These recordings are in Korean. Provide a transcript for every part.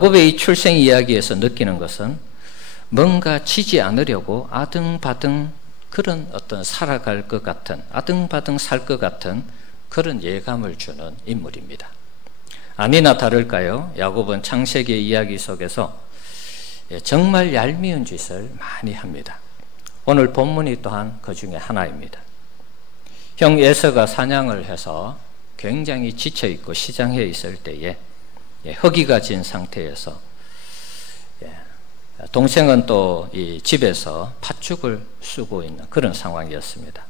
야곱의 이 출생 이야기에서 느끼는 것은 뭔가 지지 않으려고 아등바등 그런 어떤 살아갈 것 같은, 아등바등 살 것 같은 그런 예감을 주는 인물입니다. 아니나 다를까요? 야곱은 창세기 이야기 속에서 정말 얄미운 짓을 많이 합니다. 오늘 본문이 또한 그 중에 하나입니다. 형 에서가 사냥을 해서 굉장히 지쳐있고 시장해 있을 때에 허기가 진 상태에서 동생은 또 이 집에서 팥죽을 쓰고 있는 그런 상황이었습니다.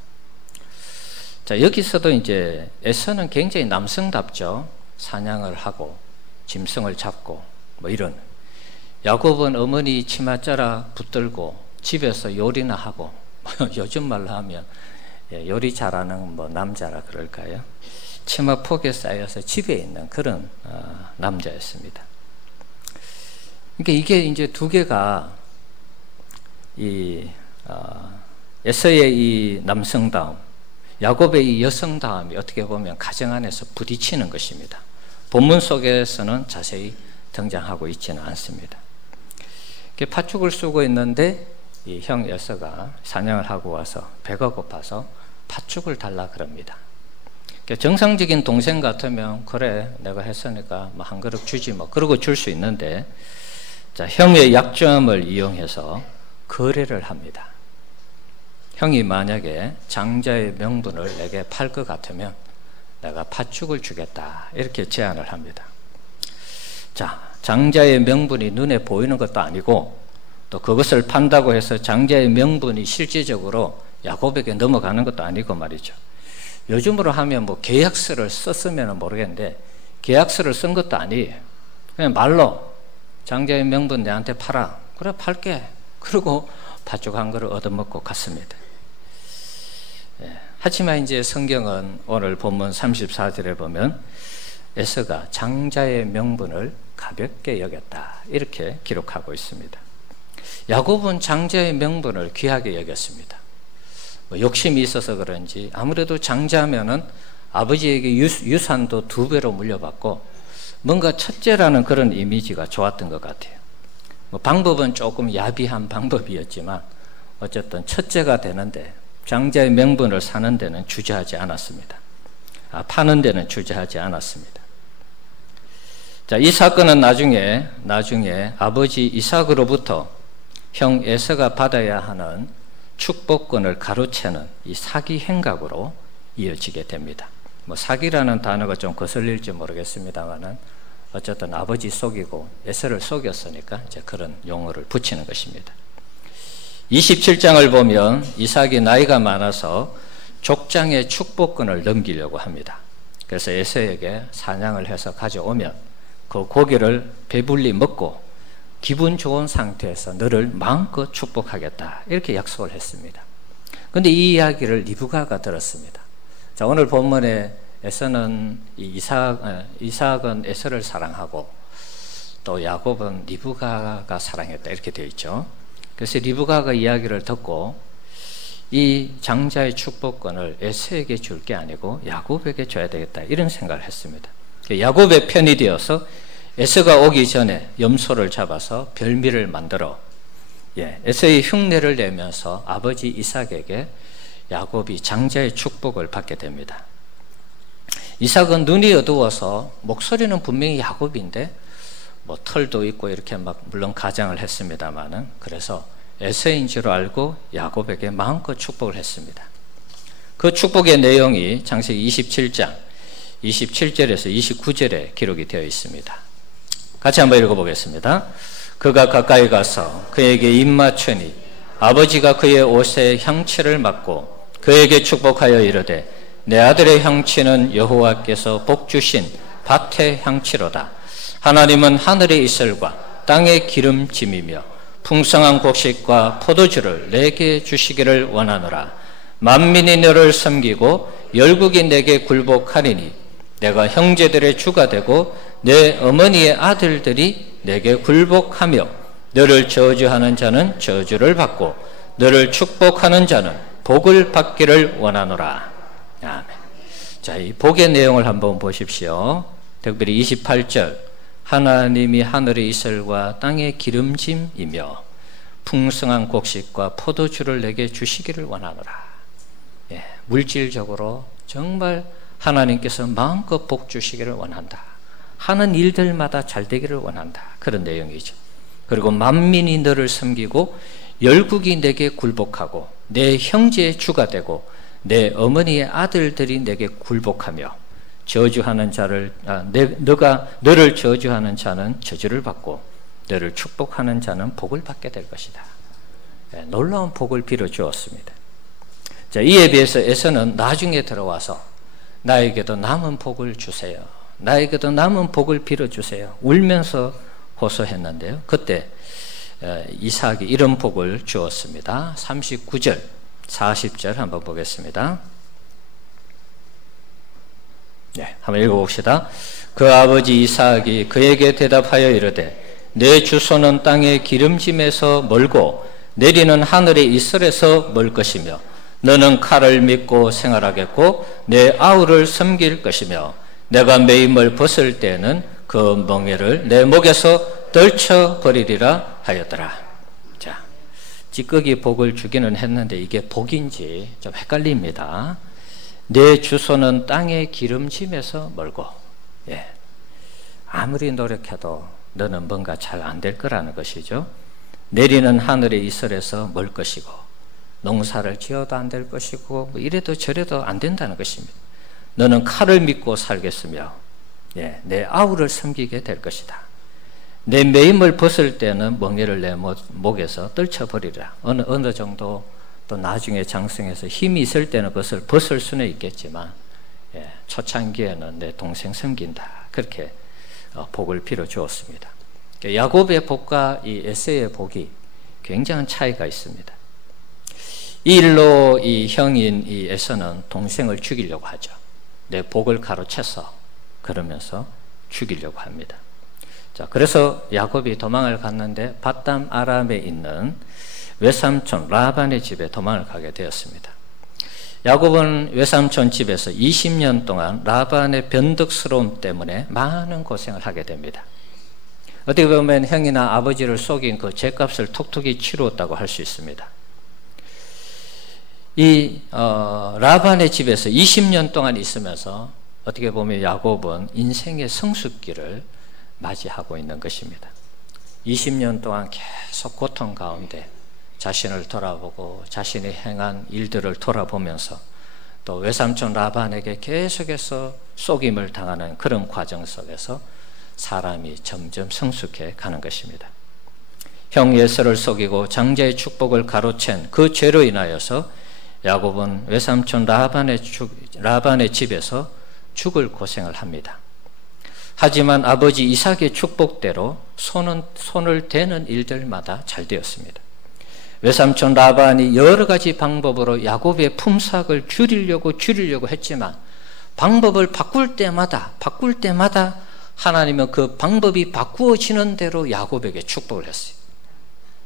자, 여기서도 이제 에서는 굉장히 남성답죠. 사냥을 하고 짐승을 잡고 뭐 이런. 야곱은 어머니 치맛자락 붙들고 집에서 요리나 하고 요즘 말로 하면 요리 잘하는 뭐 남자라 그럴까요? 치마 폭에 쌓여서 집에 있는 그런 남자였습니다. 그러니까 이게 이제 두 개가 이 에서의 이 남성다움, 야곱의 이 여성다움이 어떻게 보면 가정 안에서 부딪히는 것입니다. 본문 속에서는 자세히 등장하고 있지는 않습니다. 팥죽을 쓰고 있는데 이 형 에서가 사냥을 하고 와서 배가 고파서 팥죽을 달라 그럽니다. 정상적인 동생 같으면 그래 내가 했으니까 뭐 한 그릇 주지 뭐 그러고 줄 수 있는데, 자, 형의 약점을 이용해서 거래를 합니다. 형이 만약에 장자의 명분을 내게 팔 것 같으면 내가 팥죽을 주겠다 이렇게 제안을 합니다. 자, 장자의 명분이 눈에 보이는 것도 아니고 또 그것을 판다고 해서 장자의 명분이 실질적으로 야곱에게 넘어가는 것도 아니고 말이죠. 요즘으로 하면 뭐 계약서를 썼으면 모르겠는데 계약서를 쓴 것도 아니에요. 그냥 말로 장자의 명분 내한테 팔아. 그래 팔게. 그리고 팥죽 한 그릇 얻어먹고 갔습니다. 하지만 이제 성경은 오늘 본문 34절에 보면 에서가 장자의 명분을 가볍게 여겼다 이렇게 기록하고 있습니다. 야곱은 장자의 명분을 귀하게 여겼습니다. 뭐 욕심이 있어서 그런지 아무래도 장자면은 아버지에게 유산도 2배로 물려받고 뭔가 첫째라는 그런 이미지가 좋았던 것 같아요. 뭐 방법은 조금 야비한 방법이었지만 어쨌든 첫째가 되는데 장자의 명분을 사는 데는 주저하지 않았습니다. 파는 데는 주저하지 않았습니다. 자, 이 사건은 나중에 아버지 이삭으로부터 형 에서가 받아야 하는 축복권을 가로채는 이 사기 행각으로 이어지게 됩니다. 뭐 사기라는 단어가 좀 거슬릴지 모르겠습니다만은 어쨌든 아버지 속이고 에서를 속였으니까 이제 그런 용어를 붙이는 것입니다. 27장을 보면 이삭이 나이가 많아서 족장의 축복권을 넘기려고 합니다. 그래서 에서에게 사냥을 해서 가져오면 그 고기를 배불리 먹고 기분 좋은 상태에서 너를 마음껏 축복하겠다 이렇게 약속을 했습니다. 그런데 이 이야기를 리브가가 들었습니다. 자, 오늘 본문에 에서는 이삭은 에서를 사랑하고 또 야곱은 리브가가 사랑했다 이렇게 되어 있죠. 그래서 리브가가 이야기를 듣고 이 장자의 축복권을 에서에게 줄 게 아니고 야곱에게 줘야 되겠다 이런 생각을 했습니다. 야곱의 편이 되어서 에서가 오기 전에 염소를 잡아서 별미를 만들어 에서의 흉내를 내면서 아버지 이삭에게 야곱이 장자의 축복을 받게 됩니다. 이삭은 눈이 어두워서 목소리는 분명히 야곱인데 뭐 털도 있고 이렇게 막 물론 가장을 했습니다만은 그래서 에서인 줄 알고 야곱에게 마음껏 축복을 했습니다. 그 축복의 내용이 창세기 27장 27절에서 29절에 기록이 되어 있습니다. 같이 한번 읽어보겠습니다. 그가 가까이 가서 그에게 입 맞추니 아버지가 그의 옷에 향취를 맡고 그에게 축복하여 이르되 내 아들의 향취는 여호와께서 복 주신 밭의 향취로다. 하나님은 하늘의 이슬과 땅의 기름짐이며 풍성한 곡식과 포도주를 내게 주시기를 원하노라. 만민이 너를 섬기고 열국이 내게 굴복하리니 내가 형제들의 주가 되고 내 어머니의 아들들이 내게 굴복하며 너를 저주하는 자는 저주를 받고 너를 축복하는 자는 복을 받기를 원하노라. 아멘. 자, 이 복의 내용을 한번 보십시오. 특별히 28절 하나님이 하늘의 이슬과 땅의 기름짐이며 풍성한 곡식과 포도주를 내게 주시기를 원하노라. 물질적으로 정말 하나님께서 마음껏 복 주시기를 원한다. 하는 일들마다 잘 되기를 원한다. 그런 내용이죠. 그리고 만민이 너를 섬기고 열국이 내게 굴복하고 내 형제의 주가 되고 내 어머니의 아들들이 내게 굴복하며 저주하는 자를 너를 저주하는 자는 저주를 받고 너를 축복하는 자는 복을 받게 될 것이다. 놀라운 복을 빌어 주었습니다. 자, 이에 비해서 에서는 나중에 들어와서 나에게도 남은 복을 주세요. 나에게도 남은 복을 빌어 주세요. 울면서 호소했는데요. 그때 이삭이 이런 복을 주었습니다. 39절, 40절 한번 보겠습니다. 한번 읽어봅시다. 그 아버지 이삭이 그에게 대답하여 이르되 내 주소는 땅의 기름짐에서 멀고 내리는 하늘의 이슬에서 멀 것이며 너는 칼을 믿고 생활하겠고 내 아우를 섬길 것이며 내가 매임을 벗을 때에는 그 멍에를 내 목에서 떨쳐버리리라 하였더라. 자, 찌꺼기 복을 주기는 했는데 이게 복인지 좀 헷갈립니다. 내 주소는 땅의 기름짐에서 멀고, 아무리 노력해도 너는 뭔가 잘 안 될 거라는 것이죠. 내리는 하늘의 이슬에서 멀 것이고 농사를 지어도 안 될 것이고 뭐 이래도 저래도 안 된다는 것입니다. 너는 칼을 믿고 살겠으며 내 아우를 섬기게 될 것이다. 내 매임을 벗을 때는 멍에를 내 목에서 떨쳐버리라. 어느 정도 또 나중에 장성해서 힘이 있을 때는 그것을 벗을 수는 있겠지만 초창기에는 내 동생 섬긴다. 그렇게 복을 빌어 주었습니다. 야곱의 복과 이 에서의 복이 굉장한 차이가 있습니다. 이 일로 이 형인 이 에서는 동생을 죽이려고 하죠. 내 복을 가로채서 그러면서 죽이려고 합니다. 자, 그래서 야곱이 도망을 갔는데 밧담 아람에 있는 외삼촌 라반의 집에 도망을 가게 되었습니다. 야곱은 외삼촌 집에서 20년 동안 라반의 변덕스러움 때문에 많은 고생을 하게 됩니다. 어떻게 보면 형이나 아버지를 속인 그 죄값을 톡톡히 치루었다고 할 수 있습니다. 이 라반의 집에서 20년 동안 있으면서 어떻게 보면 야곱은 인생의 성숙기를 맞이하고 있는 것입니다. 20년 동안 계속 고통 가운데 자신을 돌아보고 자신이 행한 일들을 돌아보면서 또 외삼촌 라반에게 계속해서 속임을 당하는 그런 과정 속에서 사람이 점점 성숙해 가는 것입니다. 형 에서를 속이고 장자의 축복을 가로챈 그 죄로 인하여서 야곱은 외삼촌 라반의 집에서 죽을 고생을 합니다. 하지만 아버지 이삭의 축복대로 손을 대는 일들마다 잘 되었습니다. 외삼촌 라반이 여러 가지 방법으로 야곱의 품삯을 줄이려고 했지만 방법을 바꿀 때마다 하나님은 그 방법이 바꾸어지는 대로 야곱에게 축복을 했어요.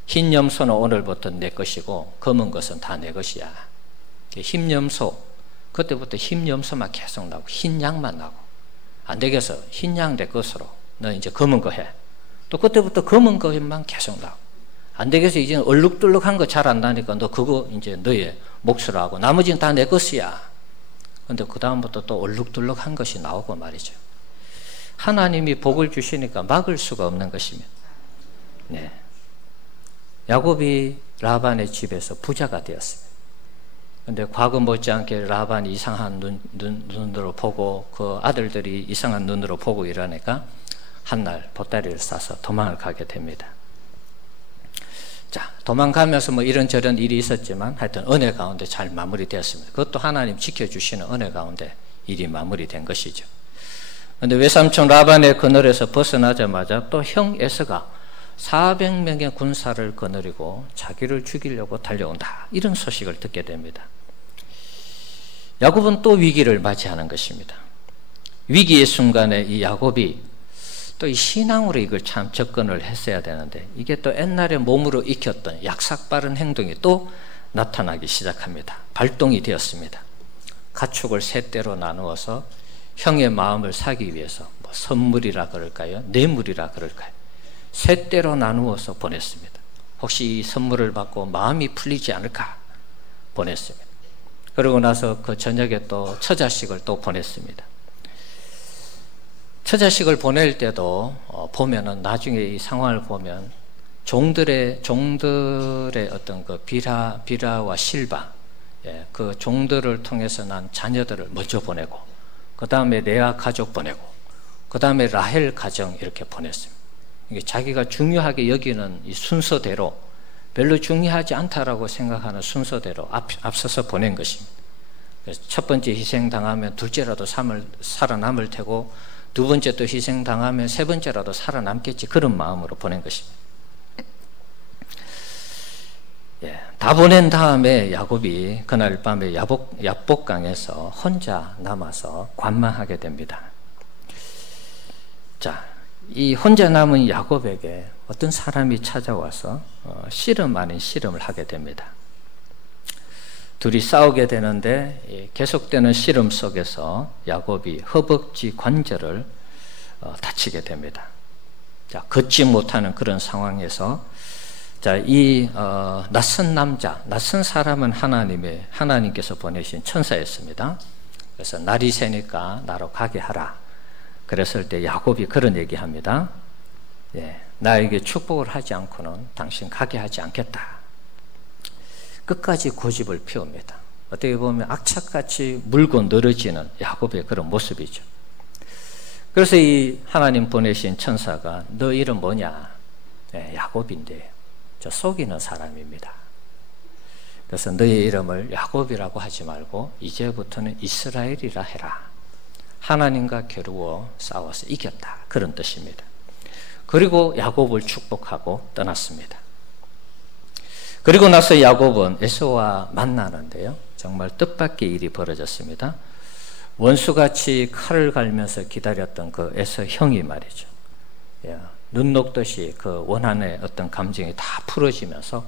흰 염소는 오늘부터 내 것이고 검은 것은 다 내 것이야. 흰 염소, 그때부터 흰 염소만 계속 나오고 흰 양만 나오고 안 되겠어. 흰 양 내 것으로 너 이제 검은 거 해. 또 그때부터 검은 것만 계속 나오고 안 되겠어. 이제는 얼룩덜룩한 거 잘 안 나니까 너 그거 이제 너의 몫으로 하고 나머지는 다 내 것이야. 근데 그 다음부터 또 얼룩덜룩한 것이 나오고 말이죠. 하나님이 복을 주시니까 막을 수가 없는 것입니다. 야곱이 라반의 집에서 부자가 되었습니다. 근데 과거 못지않게 라반이 이상한 눈으로 보고 그 아들들이 이상한 눈으로 보고 이러니까 한날 보따리를 싸서 도망을 가게 됩니다. 자, 도망가면서 뭐 이런저런 일이 있었지만 하여튼 은혜 가운데 잘 마무리되었습니다. 그것도 하나님 지켜주시는 은혜 가운데 일이 마무리된 것이죠. 그런데 외삼촌 라반의 그늘에서 벗어나자마자 또 형 에서가 400명의 군사를 거느리고 자기를 죽이려고 달려온다. 이런 소식을 듣게 됩니다. 야곱은 또 위기를 맞이하는 것입니다. 위기의 순간에 이 야곱이 또 이 신앙으로 이걸 참 접근을 했어야 되는데 이게 또 옛날에 몸으로 익혔던 약삭빠른 행동이 또 나타나기 시작합니다. 발동이 되었습니다. 가축을 세 떼로 나누어서 형의 마음을 사기 위해서 선물이라 그럴까요? 뇌물이라 그럴까요? 세 때로 나누어서 보냈습니다. 혹시 이 선물을 받고 마음이 풀리지 않을까 보냈습니다. 그러고 나서 그 저녁에 또 처자식을 또 보냈습니다. 처자식을 보낼 때도 보면은 나중에 이 상황을 보면 종들의 어떤 그 비라와 실바, 그 종들을 통해서 난 자녀들을 먼저 보내고, 그 다음에 레아 가족 보내고, 그 다음에 라헬 가정 이렇게 보냈습니다. 이게 자기가 중요하게 여기는 이 순서대로, 별로 중요하지 않다라고 생각하는 순서대로 앞서서 보낸 것입니다. 그래서 첫 번째 희생당하면 둘째라도 살아남을 테고, 두 번째 또 희생당하면 세 번째라도 살아남겠지, 그런 마음으로 보낸 것입니다. 다 보낸 다음에 야곱이 그날 밤에 야복강에서 혼자 남아서 관망하게 됩니다. 자, 이 혼자 남은 야곱에게 어떤 사람이 찾아와서 씨름 아닌 씨름을 하게 됩니다. 둘이 싸우게 되는데 계속되는 씨름 속에서 야곱이 허벅지 관절을 다치게 됩니다. 자, 걷지 못하는 그런 상황에서, 자, 이 낯선 남자, 낯선 사람은 하나님께서 보내신 천사였습니다. 그래서 날이 새니까 나로 가게 하라. 그랬을 때 야곱이 그런 얘기합니다. 나에게 축복을 하지 않고는 당신 가게 하지 않겠다. 끝까지 고집을 피웁니다. 어떻게 보면 악착같이 물고 늘어지는 야곱의 그런 모습이죠. 그래서 이 하나님 보내신 천사가 너 이름 뭐냐? 야곱인데 저 속이는 사람입니다. 그래서 너의 이름을 야곱이라고 하지 말고 이제부터는 이스라엘이라 해라. 하나님과 겨루어 싸워서 이겼다, 그런 뜻입니다. 그리고 야곱을 축복하고 떠났습니다. 그리고 나서 야곱은 에서와 만나는데요, 정말 뜻밖의 일이 벌어졌습니다. 원수같이 칼을 갈면서 기다렸던 그 에서 형이 말이죠, 눈 녹듯이 그 원한의 어떤 감정이 다 풀어지면서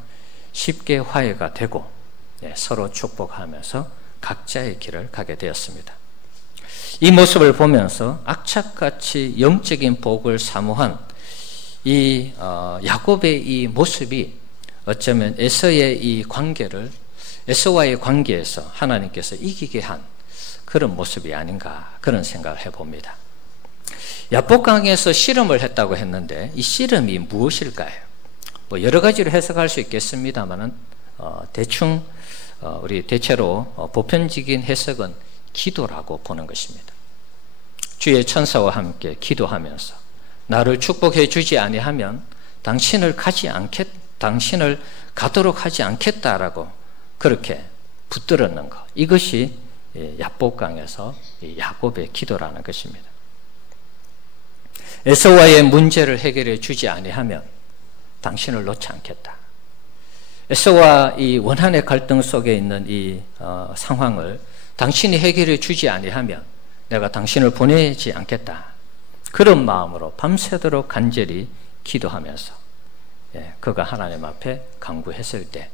쉽게 화해가 되고 서로 축복하면서 각자의 길을 가게 되었습니다. 이 모습을 보면서 악착같이 영적인 복을 사모한 이 야곱의 이 모습이 어쩌면 에서와의 관계에서 하나님께서 이기게 한 그런 모습이 아닌가, 그런 생각을 해봅니다. 야복강에서 씨름을 했다고 했는데 이 씨름이 무엇일까요? 뭐 여러 가지로 해석할 수 있겠습니다만은 대충 우리 대체로 보편적인 해석은 기도라고 보는 것입니다. 주의 천사와 함께 기도하면서 나를 축복해 주지 아니하면 당신을 가도록 하지 않겠다라고 그렇게 붙들었는 것, 이것이 야복강에서 야곱의 기도라는 것입니다. 에서와의 문제를 해결해 주지 아니하면 당신을 놓지 않겠다. 에서와 이 원한의 갈등 속에 있는 이 상황을 당신이 해결해 주지 아니하면 내가 당신을 보내지 않겠다. 그런 마음으로 밤새도록 간절히 기도하면서 그가 하나님 앞에 간구했을 때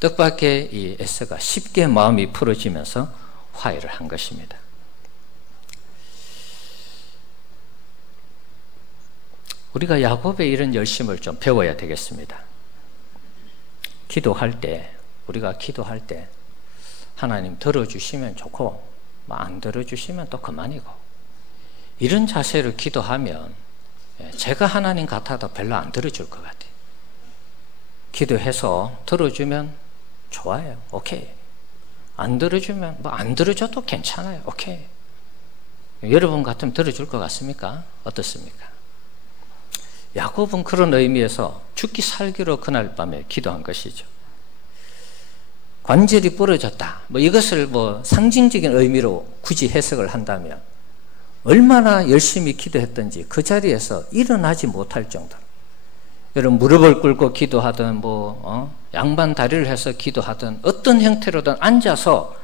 뜻밖의 이 에서가 쉽게 마음이 풀어지면서 화해를 한 것입니다. 우리가 야곱의 이런 열심을 좀 배워야 되겠습니다. 우리가 기도할 때 하나님 들어주시면 좋고 안 들어주시면 또 그만이고, 이런 자세로 기도하면 제가 하나님 같아도 별로 안 들어줄 것 같아요. 기도해서 들어주면 좋아요, 오케이. 안 들어주면 안 들어줘도 괜찮아요, 오케이. 여러분 같으면 들어줄 것 같습니까? 어떻습니까? 야곱은 그런 의미에서 죽기 살기로 그날 밤에 기도한 것이죠. 관절이 부러졌다, 이것을 상징적인 의미로 굳이 해석을 한다면 얼마나 열심히 기도했던지 그 자리에서 일어나지 못할 정도로, 여러분 무릎을 꿇고 기도하든 양반 다리를 해서 기도하든 어떤 형태로든 앉아서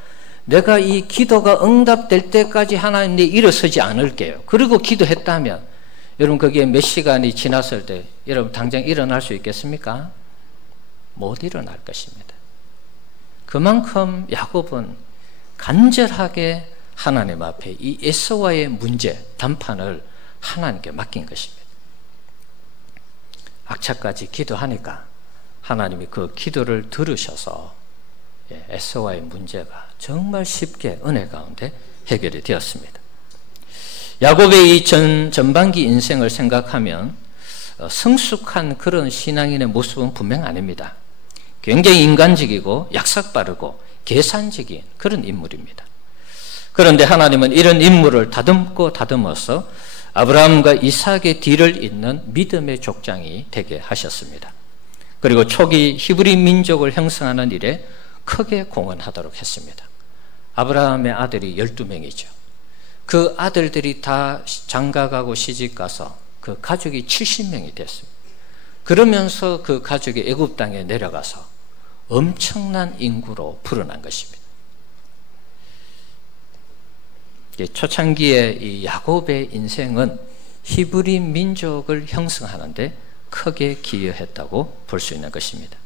내가 이 기도가 응답될 때까지 하나님 내 일어서지 않을게요, 그리고 기도했다면 여러분 거기에 몇 시간이 지났을 때 여러분 당장 일어날 수 있겠습니까? 못 일어날 것입니다. 그만큼 야곱은 간절하게 하나님 앞에 이 에서와의 문제, 단판을 하나님께 맡긴 것입니다. 악착같이 기도하니까 하나님이 그 기도를 들으셔서 에서와의 문제가 정말 쉽게 은혜 가운데 해결이 되었습니다. 야곱의 이 전반기 인생을 생각하면 성숙한 그런 신앙인의 모습은 분명 아닙니다. 굉장히 인간적이고 약삭빠르고 계산적인 그런 인물입니다. 그런데 하나님은 이런 인물을 다듬고 다듬어서 아브라함과 이삭의 뒤를 잇는 믿음의 족장이 되게 하셨습니다. 그리고 초기 히브리 민족을 형성하는 일에 크게 공헌하도록 했습니다. 아브라함의 아들이 12명이죠. 그 아들들이 다 장가가고 시집가서 그 가족이 70명이 됐습니다. 그러면서 그 가족이 애굽 땅에 내려가서 엄청난 인구로 불어난 것입니다. 초창기의 이 야곱의 인생은 히브리 민족을 형성하는데 크게 기여했다고 볼 수 있는 것입니다.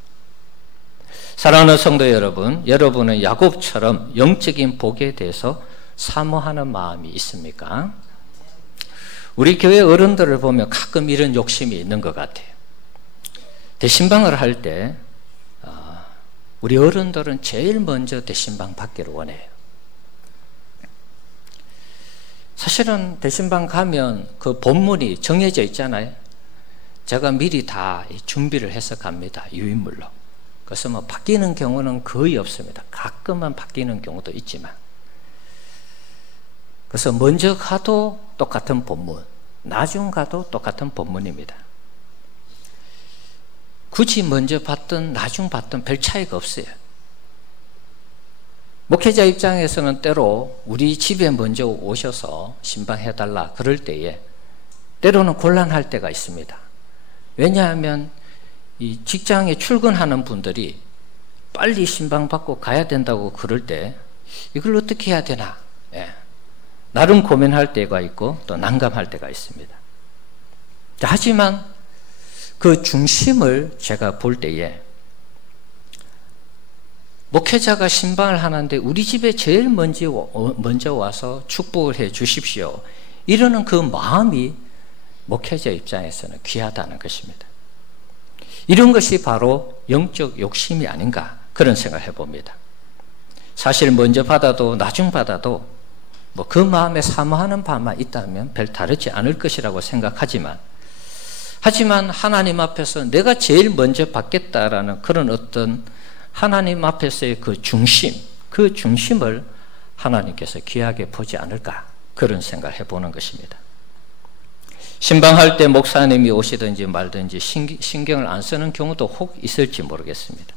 사랑하는 성도 여러분, 여러분은 야곱처럼 영적인 복에 대해서 사모하는 마음이 있습니까? 우리 교회 어른들을 보면 가끔 이런 욕심이 있는 것 같아요. 대신방을 할 때 우리 어른들은 제일 먼저 대신방 받기를 원해요. 사실은 대신방 가면 그 본문이 정해져 있잖아요. 제가 미리 다 준비를 해서 갑니다. 유인물로. 그래서 뭐 바뀌는 경우는 거의 없습니다. 가끔만 바뀌는 경우도 있지만. 그래서 먼저 가도 똑같은 본문, 나중 가도 똑같은 본문입니다. 굳이 먼저 받든 나중 받든 별 차이가 없어요. 목회자 입장에서는 때로 우리 집에 먼저 오셔서 신방해달라 그럴 때에 때로는 곤란할 때가 있습니다. 왜냐하면 이 직장에 출근하는 분들이 빨리 신방받고 가야 된다고 그럴 때 이걸 어떻게 해야 되나, 나름 고민할 때가 있고 또 난감할 때가 있습니다. 하지만 그 중심을 제가 볼 때에 목회자가 신방을 하는데 우리 집에 제일 먼저 와서 축복을 해 주십시오, 이러는 그 마음이 목회자 입장에서는 귀하다는 것입니다. 이런 것이 바로 영적 욕심이 아닌가, 그런 생각을 해봅니다. 사실 먼저 받아도 나중 받아도 뭐 그 마음에 사모하는 바만 있다면 별 다르지 않을 것이라고 생각하지만, 하지만 하나님 앞에서 내가 제일 먼저 받겠다라는 그런 어떤 하나님 앞에서의 그 중심, 그 중심을 하나님께서 귀하게 보지 않을까, 그런 생각을 해보는 것입니다. 신방할 때 목사님이 오시든지 말든지 신경을 안 쓰는 경우도 혹 있을지 모르겠습니다.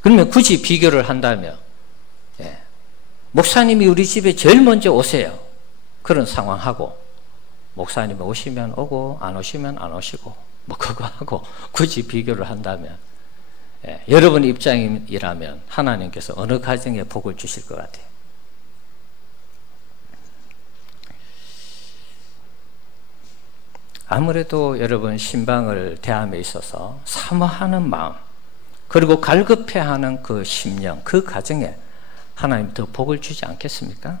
그러면 굳이 비교를 한다면 목사님이 우리 집에 제일 먼저 오세요, 그런 상황하고 목사님이 오시면 오고 안 오시면 안 오시고 뭐 그거하고 굳이 비교를 한다면 여러분 입장이라면 하나님께서 어느 가정에 복을 주실 것 같아요? 아무래도 여러분 신방을 대함에 있어서 사모하는 마음, 그리고 갈급해하는 그 심령, 그 가정에 하나님 더 복을 주지 않겠습니까?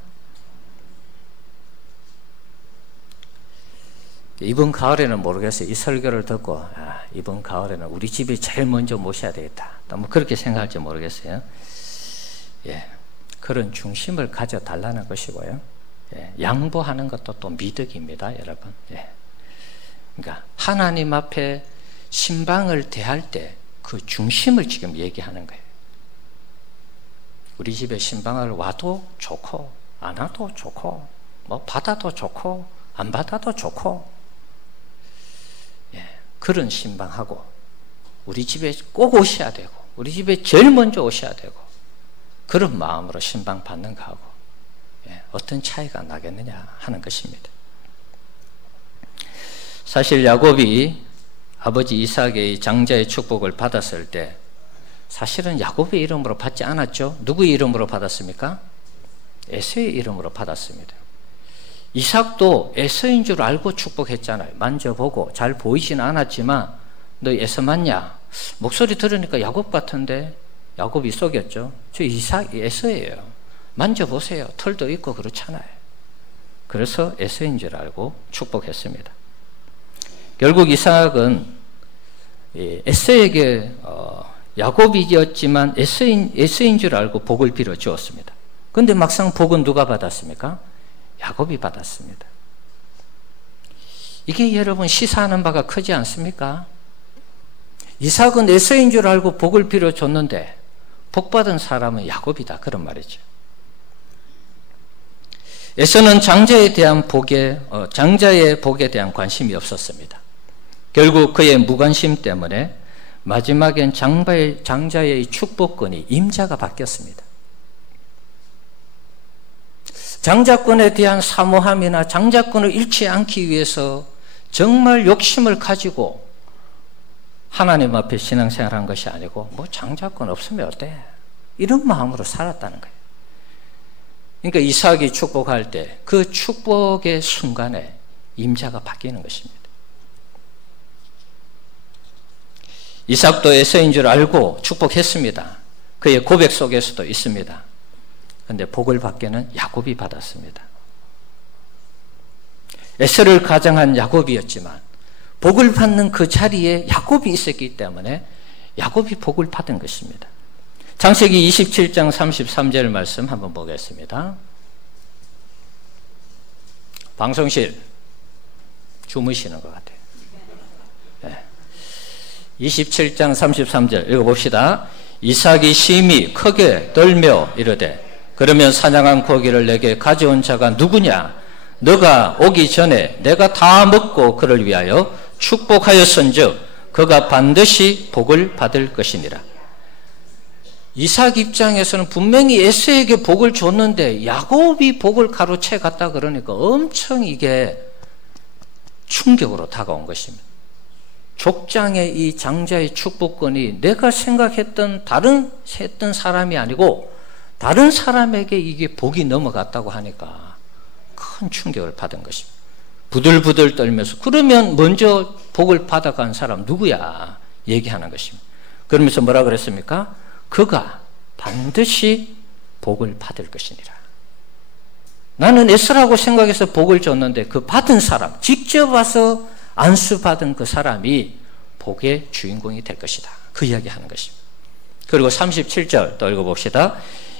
이번 가을에는 모르겠어요. 이 설교를 듣고 이번 가을에는 우리 집에 제일 먼저 모셔야 되겠다, 뭐 그렇게 생각할지 모르겠어요. 그런 중심을 가져달라는 것이고요. 양보하는 것도 또 미덕입니다, 여러분. 그러니까 하나님 앞에 신방을 대할 때 그 중심을 지금 얘기하는 거예요. 우리 집에 신방을 와도 좋고 안 와도 좋고 뭐 받아도 좋고 안 받아도 좋고, 그런 신방하고 우리 집에 꼭 오셔야 되고 우리 집에 제일 먼저 오셔야 되고 그런 마음으로 신방 받는 거하고 어떤 차이가 나겠느냐 하는 것입니다. 사실 야곱이 아버지 이삭의 장자의 축복을 받았을 때 사실은 야곱의 이름으로 받지 않았죠. 누구의 이름으로 받았습니까? 에서의 이름으로 받았습니다. 이삭도 에서인 줄 알고 축복했잖아요. 만져보고 잘 보이지는 않았지만 너 에서 맞냐? 목소리 들으니까 야곱 같은데, 야곱이 속였죠. 저 이삭 에서예요. 만져보세요. 털도 있고 그렇잖아요. 그래서 에서인 줄 알고 축복했습니다. 결국 이삭은 에서에게 야곱이었지만 에서인 줄 알고 복을 빌어 주었습니다. 그런데 막상 복은 누가 받았습니까? 야곱이 받았습니다. 이게 여러분 시사하는 바가 크지 않습니까? 이삭은 에서인 줄 알고 복을 빌어 줬는데 복받은 사람은 야곱이다, 그런 말이죠. 에서는 장자의 복에 대한 관심이 없었습니다. 결국 그의 무관심 때문에 마지막엔 장자의 축복권이 임자가 바뀌었습니다. 장자권에 대한 사모함이나 장자권을 잃지 않기 위해서 정말 욕심을 가지고 하나님 앞에 신앙생활한 것이 아니고 뭐 장자권 없으면 어때? 이런 마음으로 살았다는 거예요. 그러니까 이삭이 축복할 때 그 축복의 순간에 임자가 바뀌는 것입니다. 이삭도 에서인 줄 알고 축복했습니다. 그의 고백 속에서도 있습니다. 그런데 복을 받기는 야곱이 받았습니다. 에서를 가장한 야곱이었지만 복을 받는 그 자리에 야곱이 있었기 때문에 야곱이 복을 받은 것입니다. 창세기 27장 33절 말씀 한번 보겠습니다. 방송실 주무시는 것 같아요. 네. 27장 33절 읽어봅시다. 이삭이 심히 크게 떨며 이르되 그러면 사냥한 고기를 내게 가져온 자가 누구냐? 너가 오기 전에 내가 다 먹고 그를 위하여 축복하였은즉 그가 반드시 복을 받을 것이니라. 이삭 입장에서는 분명히 에서에게 복을 줬는데 야곱이 복을 가로채 갔다 그러니까 엄청 이게 충격으로 다가온 것입니다. 족장의 이 장자의 축복권이 내가 생각했던 했던 사람이 아니고 다른 사람에게 이게 복이 넘어갔다고 하니까 큰 충격을 받은 것입니다. 부들부들 떨면서 그러면 먼저 복을 받아간 사람 누구야? 얘기하는 것입니다. 그러면서 뭐라 그랬습니까? 그가 반드시 복을 받을 것이니라. 나는 에서라고 생각해서 복을 줬는데 그 받은 사람, 직접 와서 안수받은 그 사람이 복의 주인공이 될 것이다. 그 이야기하는 것입니다. 그리고 37절 또 읽어봅시다.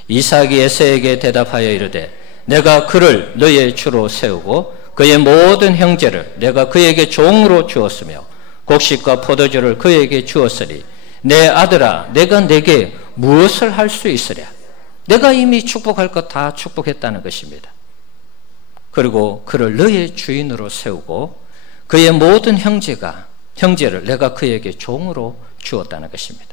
이삭이 에서에게 대답하여 이르되 내가 그를 너의 주로 세우고 그의 모든 형제를 내가 그에게 종으로 주었으며 곡식과 포도주를 그에게 주었으니 내 아들아 내가 내게 무엇을 할 수 있으랴. 내가 이미 축복할 것 다 축복했다는 것입니다. 그리고 그를 너의 주인으로 세우고 그의 모든 형제를 내가 그에게 종으로 주었다는 것입니다.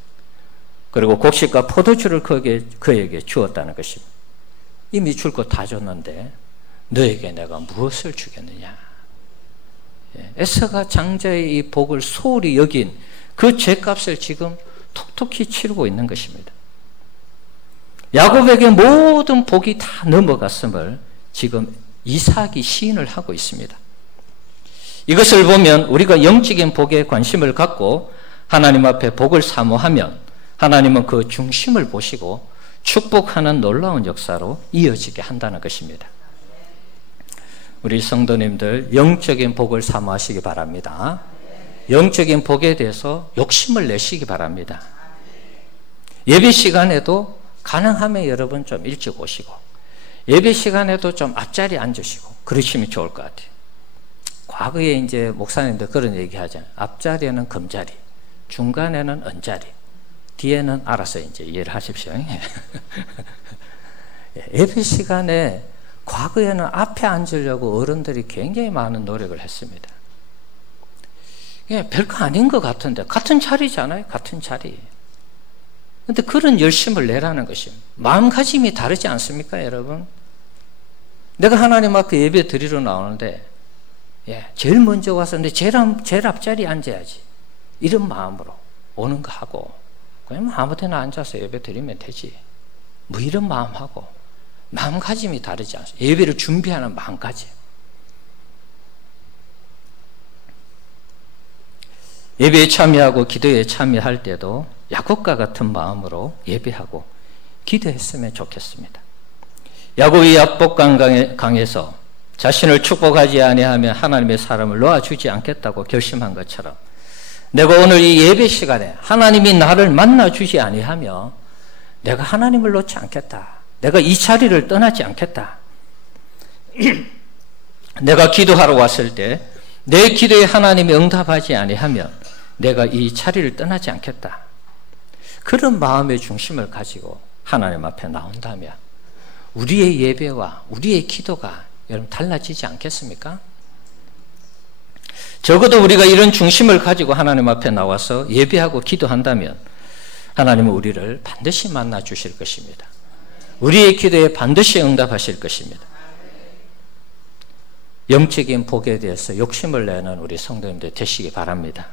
그리고 곡식과 포도주를 그에게 주었다는 것입니다. 이미 줄 것 다 줬는데 너에게 내가 무엇을 주겠느냐. 에서가 장자의 이 복을 소홀히 여긴 그 죄값을 지금 톡톡히 치르고 있는 것입니다. 야곱에게 모든 복이 다 넘어갔음을 지금 이삭이 시인을 하고 있습니다. 이것을 보면 우리가 영적인 복에 관심을 갖고 하나님 앞에 복을 사모하면 하나님은 그 중심을 보시고 축복하는 놀라운 역사로 이어지게 한다는 것입니다. 우리 성도님들 영적인 복을 사모하시기 바랍니다. 영적인 복에 대해서 욕심을 내시기 바랍니다. 예배 시간에도 가능하면 여러분 좀 일찍 오시고 예배 시간에도 좀 앞자리에 앉으시고 그러시면 좋을 것 같아요. 과거에 이제 목사님들 그런 얘기 하잖아요. 앞자리에는 금자리, 중간에는 은자리, 뒤에는 알아서 이제 이해를 하십시오. 예배 시간에 과거에는 앞에 앉으려고 어른들이 굉장히 많은 노력을 했습니다. 별거 아닌 것 같은데 같은 자리잖아요. 같은 자리. 그런데 그런 열심을 내라는 것입니다. 마음가짐이 다르지 않습니까, 여러분? 내가 하나님 앞에 예배 드리러 나오는데 제일 먼저 와서 근데 제일 앞자리에 앉아야지. 이런 마음으로 오는 거 하고 그냥 아무 데나 앉아서 예배 드리면 되지. 뭐 이런 마음하고 마음가짐이 다르지 않습니까? 예배를 준비하는 마음가짐. 예배에 참여하고 기도에 참여할 때도 야곱과 같은 마음으로 예배하고 기도했으면 좋겠습니다. 야곱이 압복강에서 자신을 축복하지 아니하면 하나님의 사람을 놓아주지 않겠다고 결심한 것처럼 내가 오늘 이 예배 시간에 하나님이 나를 만나주지 아니하며 내가 하나님을 놓지 않겠다. 내가 이 자리를 떠나지 않겠다. 내가 기도하러 왔을 때 내 기도에 하나님이 응답하지 아니하면 내가 이 자리를 떠나지 않겠다. 그런 마음의 중심을 가지고 하나님 앞에 나온다면 우리의 예배와 우리의 기도가 여러분 달라지지 않겠습니까? 적어도 우리가 이런 중심을 가지고 하나님 앞에 나와서 예배하고 기도한다면 하나님은 우리를 반드시 만나 주실 것입니다. 우리의 기도에 반드시 응답하실 것입니다. 영적인 복에 대해서 욕심을 내는 우리 성도님들 되시기 바랍니다.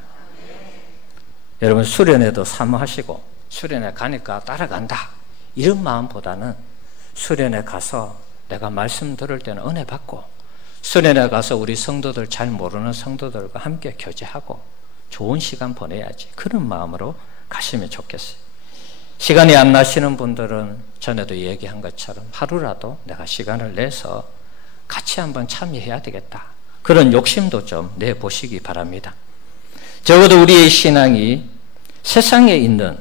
여러분 수련회도 사모하시고 수련회 가니까 따라간다 이런 마음보다는 수련회 가서 내가 말씀 들을 때는 은혜 받고 수련회 가서 우리 성도들 잘 모르는 성도들과 함께 교제하고 좋은 시간 보내야지 그런 마음으로 가시면 좋겠어요. 시간이 안 나시는 분들은 전에도 얘기한 것처럼 하루라도 내가 시간을 내서 같이 한번 참여해야 되겠다. 그런 욕심도 좀 내보시기 바랍니다. 적어도 우리의 신앙이 세상에 있는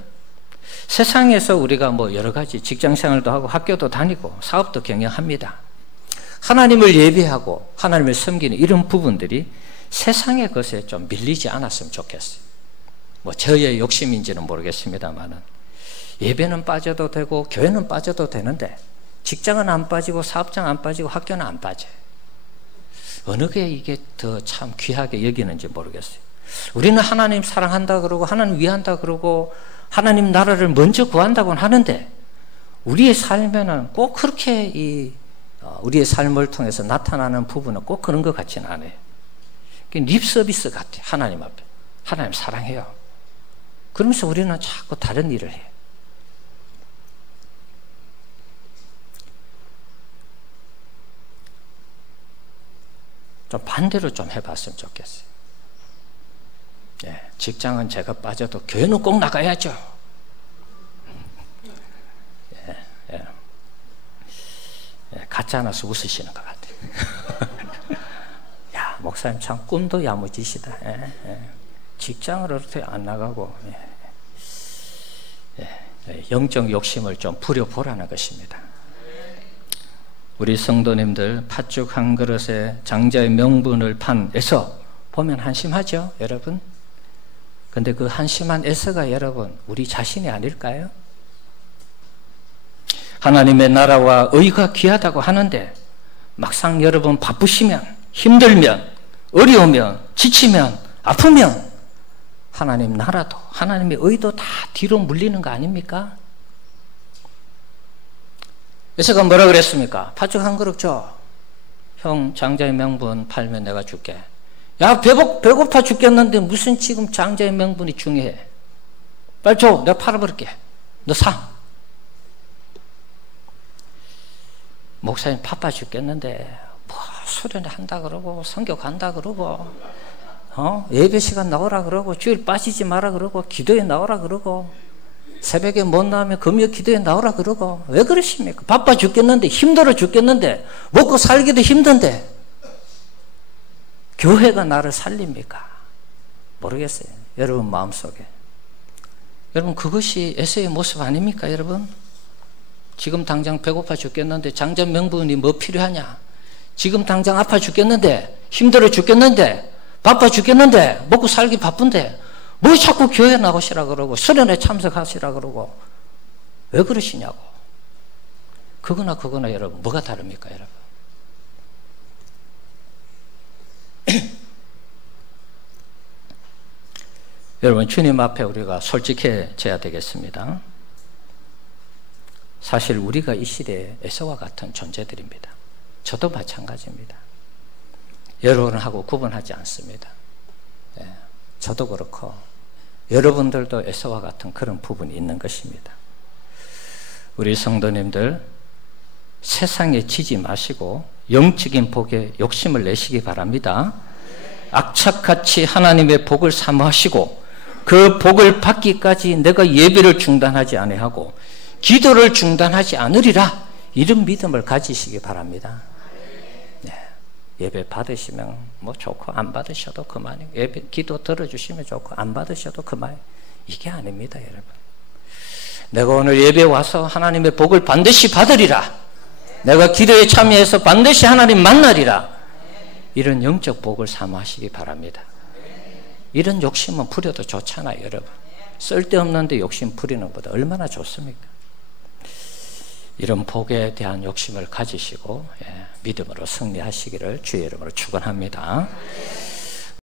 세상에서 우리가 뭐 여러 가지 직장생활도 하고 학교도 다니고 사업도 경영합니다. 하나님을 예배하고 하나님을 섬기는 이런 부분들이 세상의 것에 좀 밀리지 않았으면 좋겠어요. 뭐 저의 욕심인지는 모르겠습니다만은 예배는 빠져도 되고 교회는 빠져도 되는데 직장은 안 빠지고 사업장 안 빠지고 학교는 안 빠져요. 어느 게 이게 더 참 귀하게 여기는지 모르겠어요. 우리는 하나님 사랑한다 그러고 하나님 위한다 그러고 하나님 나라를 먼저 구한다고는 하는데 우리의 삶에는 꼭 그렇게 우리의 삶을 통해서 나타나는 부분은 꼭 그런 것 같지는 않아요. 립 서비스 같아요. 하나님 앞에. 하나님 사랑해요. 그러면서 우리는 자꾸 다른 일을 해요. 좀 반대로 좀 해봤으면 좋겠어요. 예, 직장은 제가 빠져도 교회는 꼭 나가야죠. 같지 않아서 웃으시는 것 같아요. 야, 목사님 참 꿈도 야무지시다. 직장을 어떻게 안 나가고 영적 욕심을 좀 부려보라는 것입니다. 우리 성도님들 팥죽 한 그릇에 장자의 명분을 판 에서 보면 한심하죠, 여러분? 근데 그 한심한 에서가 여러분 우리 자신이 아닐까요? 하나님의 나라와 의가 귀하다고 하는데 막상 여러분 바쁘시면 힘들면 어려우면 지치면 아프면 하나님 나라도 하나님의 의도 다 뒤로 물리는 거 아닙니까? 에서가 뭐라 그랬습니까? 팥죽 한 그릇 줘. 형 장자의 명분 팔면 내가 줄게. 야 배고파 죽겠는데 무슨 지금 장자의 명분이 중요해. 빨리 줘. 내가 팔아버릴게. 너 사. 목사님 바빠 죽겠는데 뭐 수련회 한다 그러고 성교 간다 그러고 예배 시간 나오라 그러고 주일 빠지지 마라 그러고 기도에 나오라 그러고 새벽에 못 나오면 금요 기도에 나오라 그러고 왜 그러십니까? 바빠 죽겠는데 힘들어 죽겠는데 먹고 살기도 힘든데 교회가 나를 살립니까? 모르겠어요. 여러분 마음속에. 여러분 그것이 에서의 모습 아닙니까 여러분? 지금 당장 배고파 죽겠는데 장자 명분이 뭐 필요하냐? 지금 당장 아파 죽겠는데 힘들어 죽겠는데 바빠 죽겠는데 먹고 살기 바쁜데 뭐 자꾸 교회 나오시라 그러고 수련회 참석하시라 그러고 왜 그러시냐고. 그거나 여러분 뭐가 다릅니까 여러분? 여러분 주님 앞에 우리가 솔직해져야 되겠습니다. 사실 우리가 이 시대에 에서와 같은 존재들입니다. 저도 마찬가지입니다. 여러분하고 구분하지 않습니다. 저도 그렇고 여러분들도 에서와 같은 그런 부분이 있는 것입니다. 우리 성도님들 세상에 지지 마시고 영적인 복에 욕심을 내시기 바랍니다. 악착같이 하나님의 복을 사모하시고 그 복을 받기까지 내가 예배를 중단하지 아니하고 기도를 중단하지 않으리라 이런 믿음을 가지시기 바랍니다. 예배 받으시면 뭐 좋고 안 받으셔도 그만이고, 예배 기도 들어주시면 좋고 안 받으셔도 그만. 이게 아닙니다, 여러분. 내가 오늘 예배 와서 하나님의 복을 반드시 받으리라, 내가 기도에 참여해서 반드시 하나님 만나리라, 이런 영적 복을 사모하시기 바랍니다. 이런 욕심은 부려도 좋잖아요, 여러분. 쓸데없는데 욕심 부리는 것보다 얼마나 좋습니까? 이런 복에 대한 욕심을 가지시고 믿음으로 승리하시기를 주의 이름으로 축원합니다.